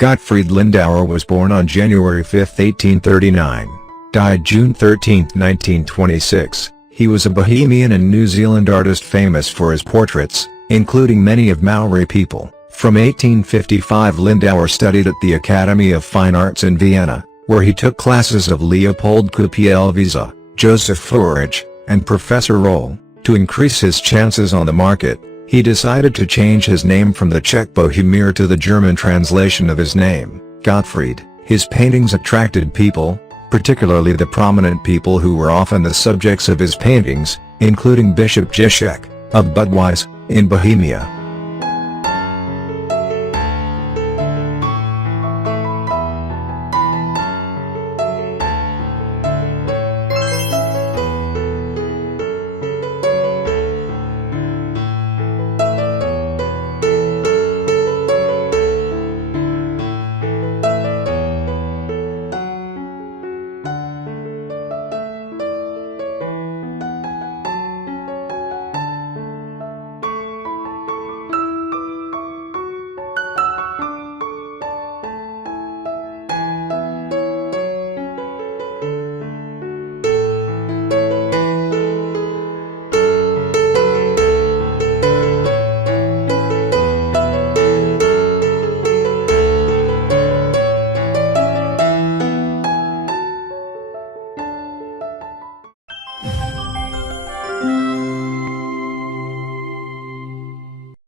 Gottfried Lindauer was born on January 5, 1839. Died June 13, 1926. He was a Bohemian and New Zealand artist famous for his portraits, including many of Maori people. From 1855 Lindauer studied at the Academy of Fine Arts in Vienna, where he took classes of Leopold Kupelwieser, Josef Führich, and Professor Rohl. To increase his chances on the market, he decided to change his name from the Czech Bohumír to the German translation of his name, Gottfried. His paintings attracted people, particularly the prominent people who were often the subjects of his paintings, including Bishop Jieschek, of Budweis, in Bohemia.